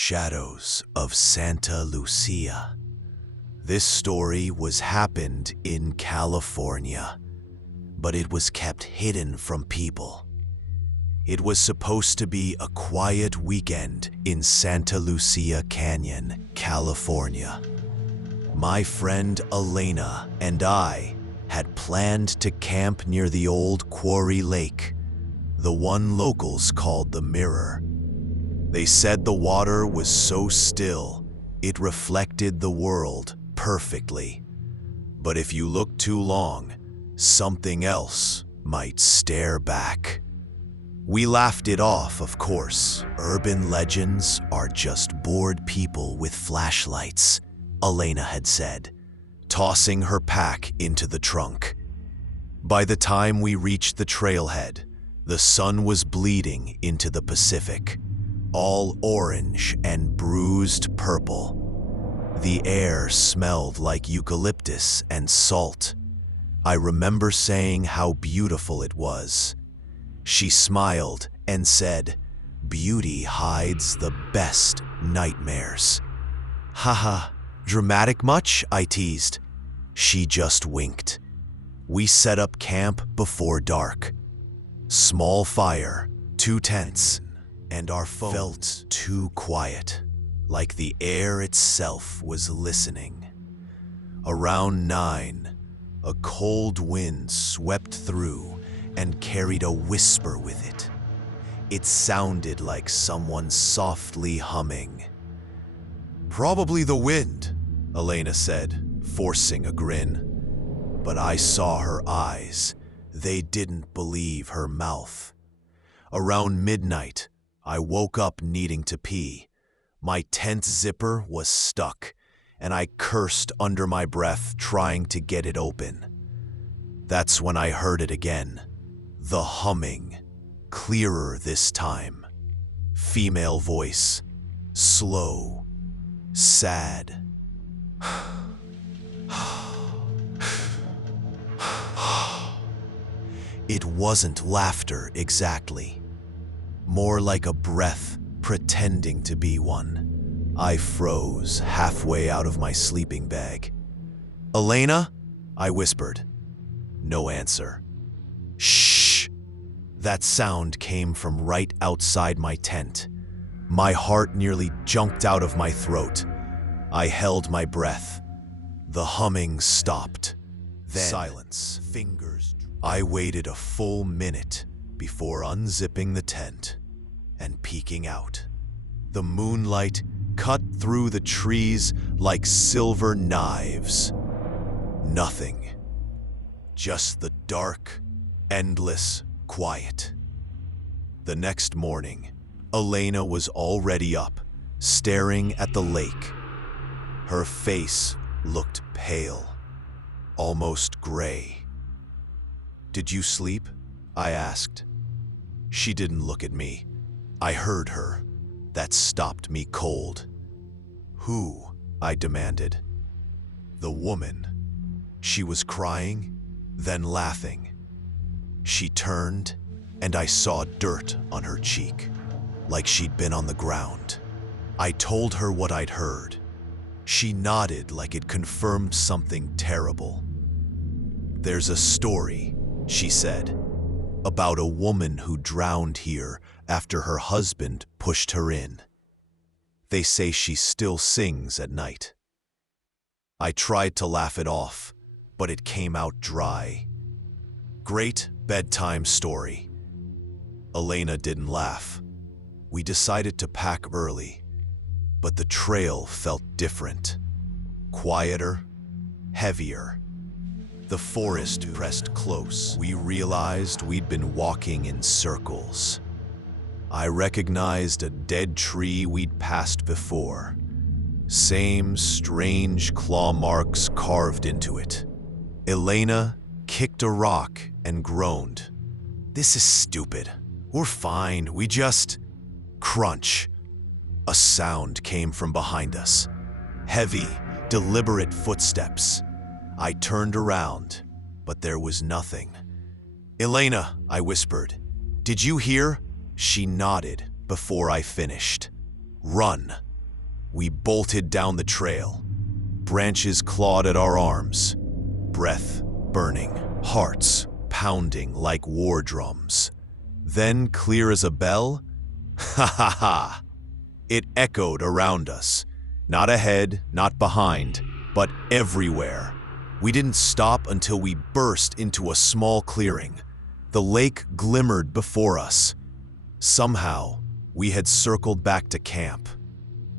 Shadows of Santa Lucia. This story was happened in California, but it was kept hidden from people. It was supposed to be a quiet weekend in Santa Lucia Canyon, California. My friend Elena and I had planned to camp near the old quarry lake, the one locals called the Mirror. They said the water was so still, it reflected the world perfectly. But if you looked too long, something else might stare back. We laughed it off, of course. Urban legends are just bored people with flashlights, Elena had said, tossing her pack into the trunk. By the time we reached the trailhead, the sun was bleeding into the Pacific, all orange and bruised purple. The air smelled like eucalyptus and salt. I remember saying how beautiful it was. She smiled and said, "Beauty hides the best nightmares." "Haha, dramatic much?" I teased. She just winked. We set up camp before dark. Small fire, 2 tents, and our phone felt too quiet, like the air itself was listening. Around 9, a cold wind swept through and carried a whisper with it. It sounded like someone softly humming. "Probably the wind," Elena said, forcing a grin. But I saw her eyes. They didn't believe her mouth. Around midnight, I woke up needing to pee. My tent zipper was stuck, and I cursed under my breath trying to get it open. That's when I heard it again. The humming, clearer this time. Female voice, slow, sad. It wasn't laughter exactly, more like a breath pretending to be one. I froze halfway out of my sleeping bag. "Elena?" I whispered. No answer. "Shh!" That sound came from right outside my tent. My heart nearly jumped out of my throat. I held my breath. The humming stopped. Then, silence. Fingers. I waited a full minute before unzipping the tent and peeking out. The moonlight cut through the trees like silver knives. Nothing. Just the dark, endless quiet. The next morning, Elena was already up, staring at the lake. Her face looked pale, almost gray. "Did you sleep?" I asked. She didn't look at me. I heard her. That stopped me cold. "Who?" I demanded. "The woman." She was crying, then laughing. She turned, and I saw dirt on her cheek, like she'd been on the ground. I told her what I'd heard. She nodded like it confirmed something terrible. "There's a story," she said, "about a woman who drowned here after her husband pushed her in. They say she still sings at night." I tried to laugh it off, but it came out dry. "Great bedtime story." Elena didn't laugh. We decided to pack early, but the trail felt different. Quieter, heavier. The forest pressed close. We realized we'd been walking in circles. I recognized a dead tree we'd passed before. Same strange claw marks carved into it. Elena kicked a rock and groaned. "This is stupid. We're fine. We just..." Crunch. A sound came from behind us. Heavy, deliberate footsteps. I turned around, but there was nothing. "Elena," I whispered, "did you hear?" She nodded before I finished. "Run." We bolted down the trail. Branches clawed at our arms. Breath burning, hearts pounding like war drums. Then, clear as a bell, ha ha ha! It echoed around us. Not ahead, not behind, but everywhere. We didn't stop until we burst into a small clearing. The lake glimmered before us. Somehow, we had circled back to camp.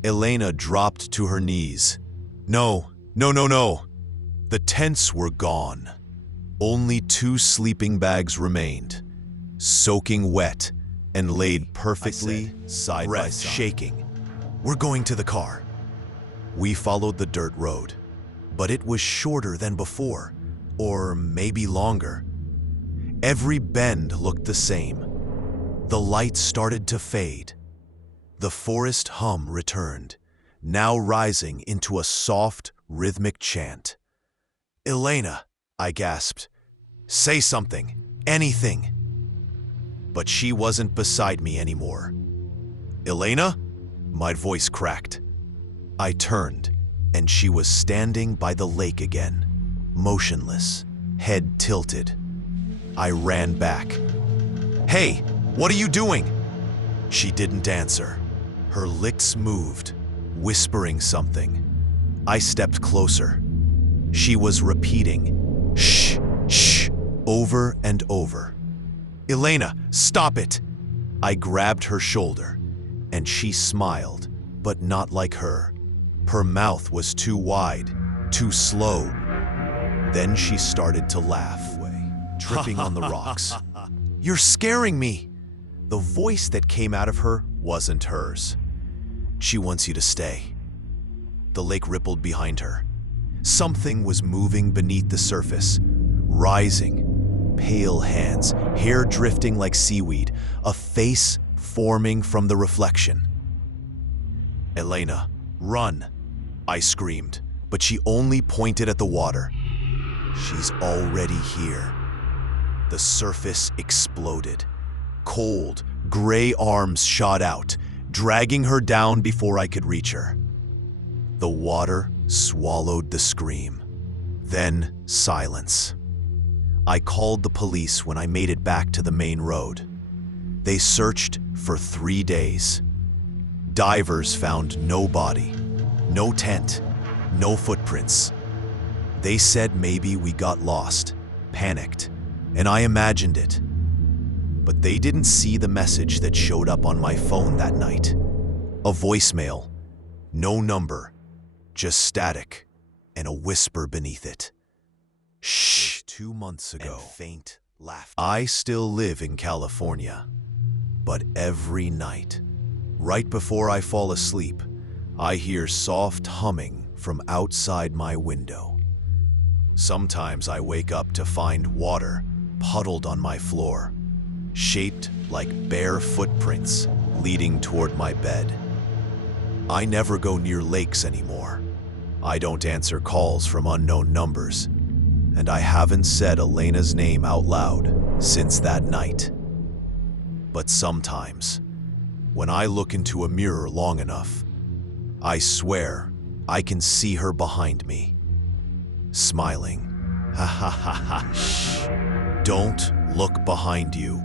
Elena dropped to her knees. No. The tents were gone. Only 2 sleeping bags remained, soaking wet and laid perfectly side by side. Shaking. We're going to the car. We followed the dirt road, but it was shorter than before, or maybe longer. Every bend looked the same. The lights started to fade. The forest hum returned, now rising into a soft, rhythmic chant. "Elena," I gasped. "Say something, anything." But she wasn't beside me anymore. "Elena?" My voice cracked. I turned, and she was standing by the lake again, motionless, head tilted. I ran back. "Hey, what are you doing?" She didn't answer. Her lips moved, whispering something. I stepped closer. She was repeating, "Shh, shh," over and over. "Elena, stop it!" I grabbed her shoulder, and she smiled, but not like her. Her mouth was too wide, too slow. Then she started to laugh, tripping on the rocks. "You're scaring me!" The voice that came out of her wasn't hers. "She wants you to stay." The lake rippled behind her. Something was moving beneath the surface, rising. Pale hands, hair drifting like seaweed, a face forming from the reflection. "Elena, run!" I screamed, but she only pointed at the water. "She's already here." The surface exploded. Cold, gray arms shot out, dragging her down before I could reach her. The water swallowed the scream. Then silence. I called the police when I made it back to the main road. They searched for 3 days. Divers found no body, no tent, no footprints. They said maybe we got lost, panicked, and I imagined it. But they didn't see the message that showed up on my phone that night. A voicemail, no number, just static, and a whisper beneath it. "Shh." 2 months ago, and faint laughter. I still live in California, but every night, right before I fall asleep, I hear soft humming from outside my window. Sometimes I wake up to find water puddled on my floor, shaped like bare footprints leading toward my bed. I never go near lakes anymore. I don't answer calls from unknown numbers, and I haven't said Elena's name out loud since that night. But sometimes, when I look into a mirror long enough, I swear I can see her behind me, smiling. Ha ha ha ha. Shh. Don't look behind you.